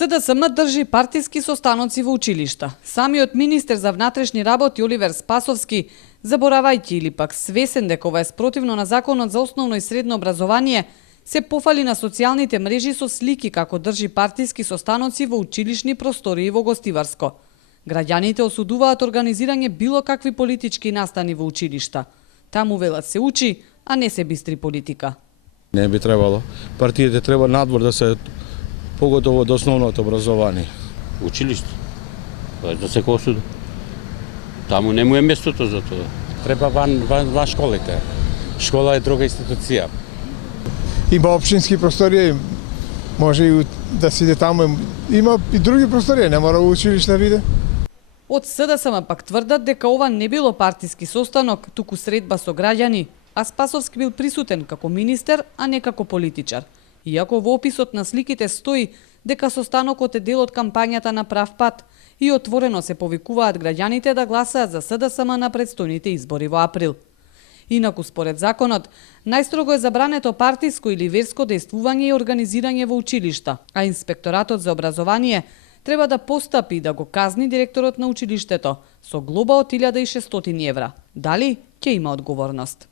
СДСМ држи партиски состаноци во училишта. Самиот министер за внатрешни работи Оливер Спасовски, заборавајќи или пак свесен дека ова е спротивно на Законот за основно и средно образование, се пофали на социјалните мрежи со слики како држи партиски состаноци во училишни простории во Гостиварско. Граѓаните осудуваат организирање било какви политички настани во училишта. Таму велат се учи, а не се бистри политика. Не би требало. Партиите треба надвор да се поготово од основното образование. Училиште. Тоа е за секој осуда. Таму не му е местото за тоа. Треба ван школите. Школа е друга институција. Има општински просторија, може и да си иде таму. Има и други просторија, не мора училиште да биде. Од СДСМ пак тврдат дека ова не било партиски состанок, туку средба со граѓани, а Спасовски бил присутен како министер, а не како политичар. Иако во описот на сликите стои дека состанокот е дел од кампањата на Прав пат и отворено се повикуваат граѓаните да гласаат за СДСМ на предстојните избори во април. Инаку според законот, најстрого е забрането партиско или верско дејствување и организирање во училишта, а инспекторатот за образование треба да постапи и да го казни директорот на училиштето со глоба од 1600 евра. Дали ќе има одговорност?